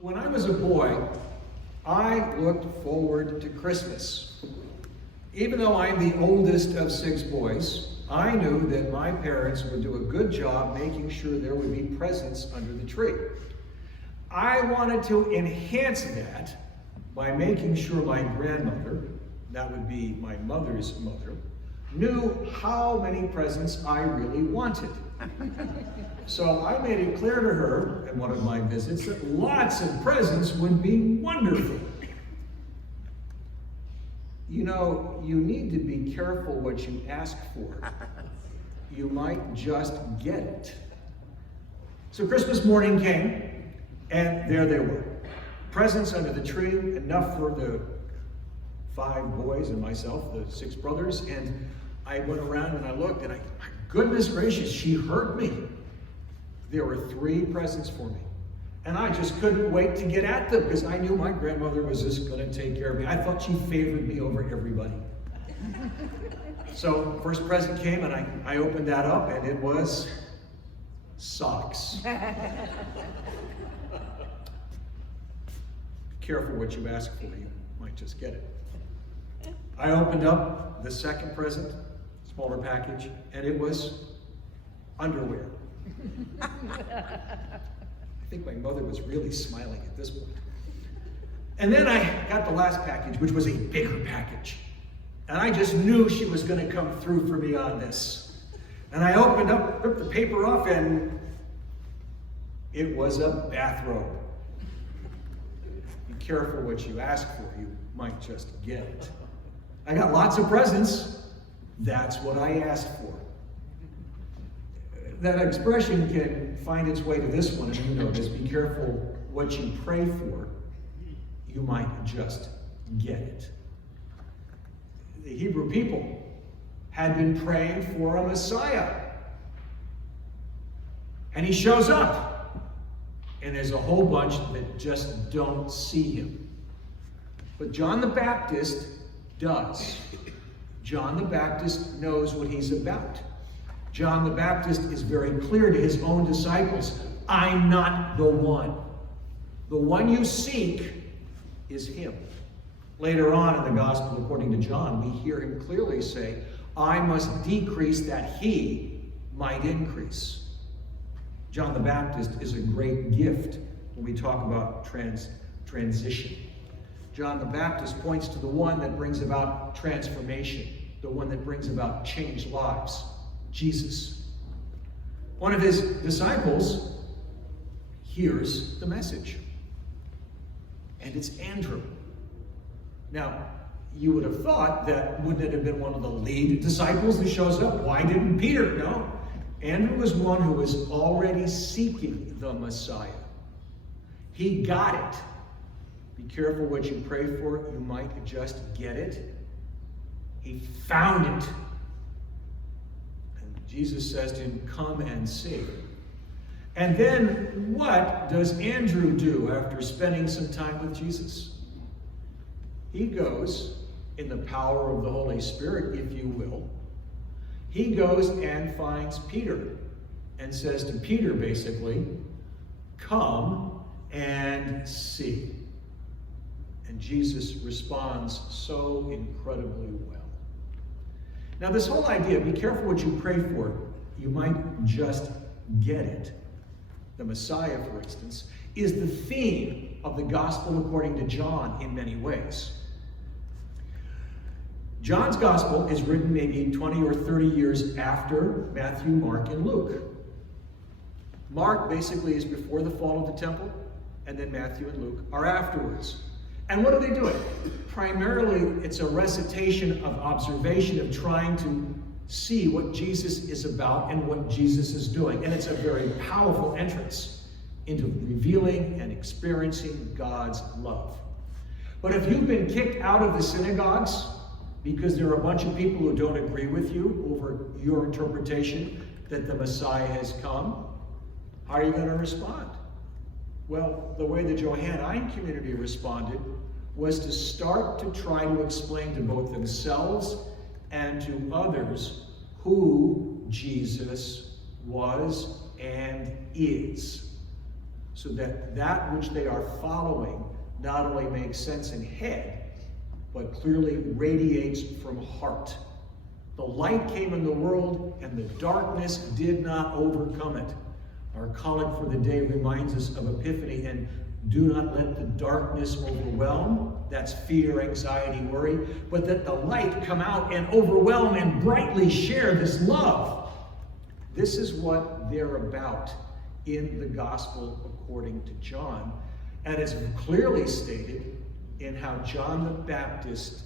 When I was a boy, I looked forward to Christmas. Even though I'm the oldest of 6 boys, I knew that my parents would do a good job making sure there would be presents under the tree. I wanted to enhance that by making sure my grandmother, that would be my mother's mother, knew how many presents I really wanted. So I made it clear to her in one of my visits that lots of presents would be wonderful. You know, you need to be careful what you ask for. You might just get it. So Christmas morning came, and there they were. Presents under the tree, enough for the 5 boys and myself, the 6 brothers, and I went around and I looked, and my goodness gracious, she heard me. There were 3 presents for me. And I just couldn't wait to get at them because I knew my grandmother was just going to take care of me. I thought she favored me over everybody. So first present came, and I opened that up, and it was socks. Careful what you ask for, you might just get it. I opened up the second present, smaller package, and it was underwear. I think my mother was really smiling at this point. And then I got the last package, which was a bigger package. And I just knew she was going to come through for me on this. And I opened up, ripped the paper off, and it was a bathrobe. Be careful what you ask for, you might just get it. I got lots of presents. That's what I asked for. That expression can find its way to this one, and you know this. Be careful what you pray for. You might just get it. The Hebrew people had been praying for a Messiah. And he shows up. And there's a whole bunch that just don't see him. But John the Baptist does. John the Baptist knows what he's about. John the Baptist is very clear to his own disciples, I'm not the one. The one you seek is him. Later on in the Gospel according to John, we hear him clearly say, I must decrease that he might increase. John the Baptist is a great gift when we talk about transition. John the Baptist points to the one that brings about transformation, the one that brings about changed lives. Jesus. One of his disciples hears the message. And it's Andrew. Now, you would have thought that wouldn't it have been one of the lead disciples who shows up? Why didn't Peter? No. Andrew was one who was already seeking the Messiah. He got it. Be careful what you pray for. You might just get it. He found it. Jesus says to him, come and see. And then what does Andrew do after spending some time with Jesus? He goes, in the power of the Holy Spirit, if you will, he goes and finds Peter and says to Peter, basically, come and see. And Jesus responds so incredibly well. Now, this whole idea, be careful what you pray for. You might just get it. The Messiah, for instance, is the theme of the Gospel according to John in many ways. John's Gospel is written maybe 20 or 30 years after Matthew, Mark, and Luke. Mark basically is before the fall of the temple, and then Matthew and Luke are afterwards. And what are they doing? Primarily, it's a recitation of observation of trying to see what Jesus is about and what Jesus is doing. And it's a very powerful entrance into revealing and experiencing God's love. But if you've been kicked out of the synagogues because there are a bunch of people who don't agree with you over your interpretation that the Messiah has come, how are you going to respond? Well, the way the Johannine community responded was to start to try to explain to both themselves and to others who Jesus was and is. so that that which they are following not only makes sense in head, but clearly radiates from heart. The light came in the world, and the darkness did not overcome it. Our collect for the day reminds us of Epiphany, and do not let the darkness overwhelm. That's fear, anxiety, worry. But that the light come out and overwhelm and brightly share this love. This is what they're about in the Gospel according to John. And it's clearly stated in how John the Baptist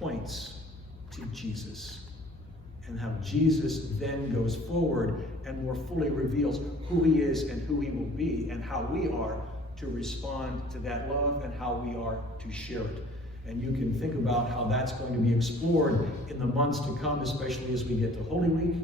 points to Jesus. And how Jesus then goes forward and more fully reveals who he is and who he will be, and how we are to respond to that love and how we are to share it. And you can think about how that's going to be explored in the months to come, especially as we get to Holy Week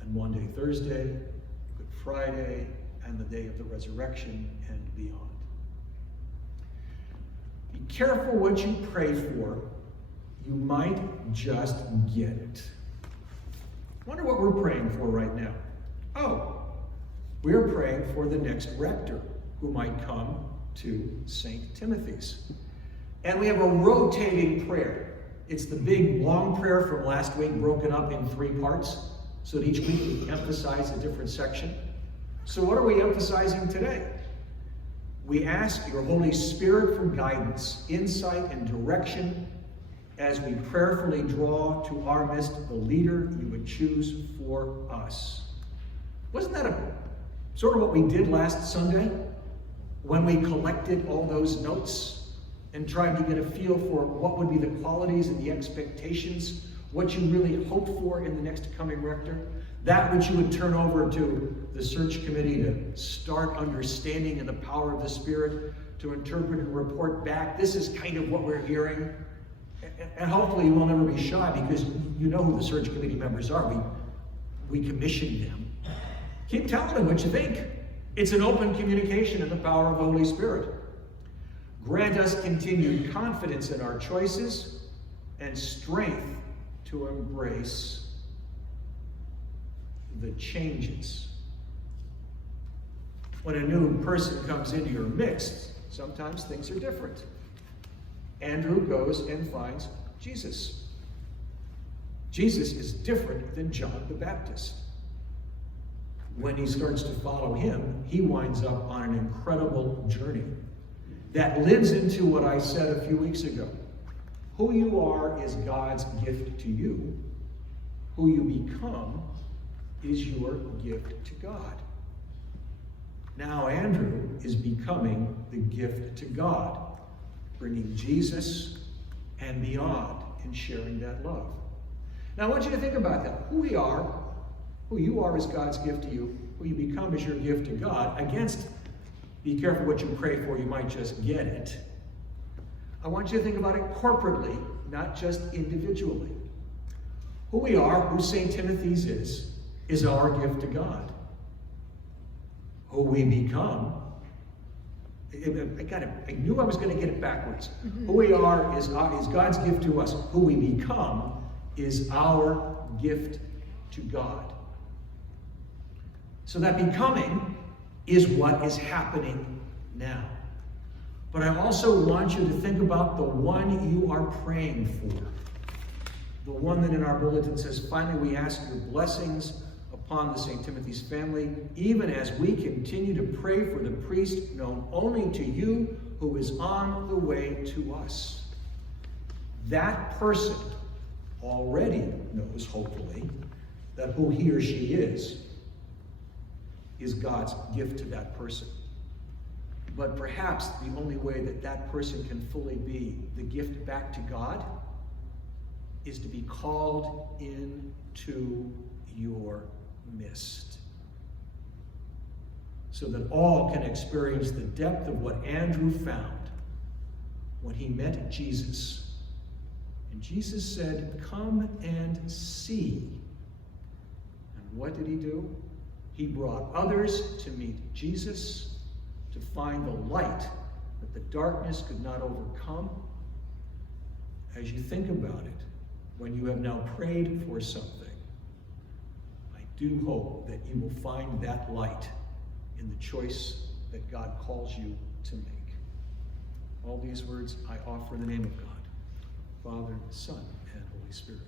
and Maundy, Thursday, Good Friday, and the day of the resurrection and beyond. Be careful what you pray for. You might just get it. I wonder what we're praying for right now. Oh, we're praying for the next rector who might come to St. Timothy's. And we have a rotating prayer. It's the big, long prayer from last week broken up in 3 parts, so that each week we emphasize a different section. So what are we emphasizing today? We ask your Holy Spirit for guidance, insight, and direction as we prayerfully draw to our midst the leader you would choose for us. Wasn't that sort of what we did last Sunday when we collected all those notes and tried to get a feel for what would be the qualities and the expectations, what you really hoped for in the next coming rector? That which you would turn over to the search committee to start understanding in the power of the Spirit, to interpret and report back. This is kind of what we're hearing. And hopefully you will never be shy, because you know who the search committee members are. We commissioned them. Keep telling them what you think. It's an open communication in the power of the Holy Spirit. Grant us continued confidence in our choices and strength to embrace the changes. When a new person comes into your midst, sometimes things are different. Andrew goes and finds Jesus. Jesus is different than John the Baptist. When he starts to follow him, he winds up on an incredible journey that lives into what I said a few weeks ago. Who you are is God's gift to you. Who you become is your gift to God. Now Andrew is becoming the gift to God, bringing Jesus and beyond in sharing that love. Now I want you to think about that. Who you are is God's gift to you. Who you become is your gift to God. Against, be careful what you pray for, you might just get it. I want you to think about it corporately, not just individually. Who we are, who St. Timothy's is our gift to God. Who we become, I knew I was going to get it backwards. Who we are is God's gift to us. Who we become is our gift to God. So that becoming is what is happening now. But I also want you to think about the one you are praying for. The one that in our bulletin says, finally we ask your blessings upon the St. Timothy's family, even as we continue to pray for the priest known only to you, who is on the way to us. That person already knows, hopefully, that who he or she is God's gift to that person. But perhaps the only way that that person can fully be the gift back to God is to be called into your midst, so that all can experience the depth of what Andrew found when he met Jesus. And Jesus said, "Come and see." And what did he do? He brought others to meet Jesus, to find the light that the darkness could not overcome. As you think about it, when you have now prayed for something, I do hope that you will find that light in the choice that God calls you to make. All these words I offer in the name of God, Father, Son, and Holy Spirit.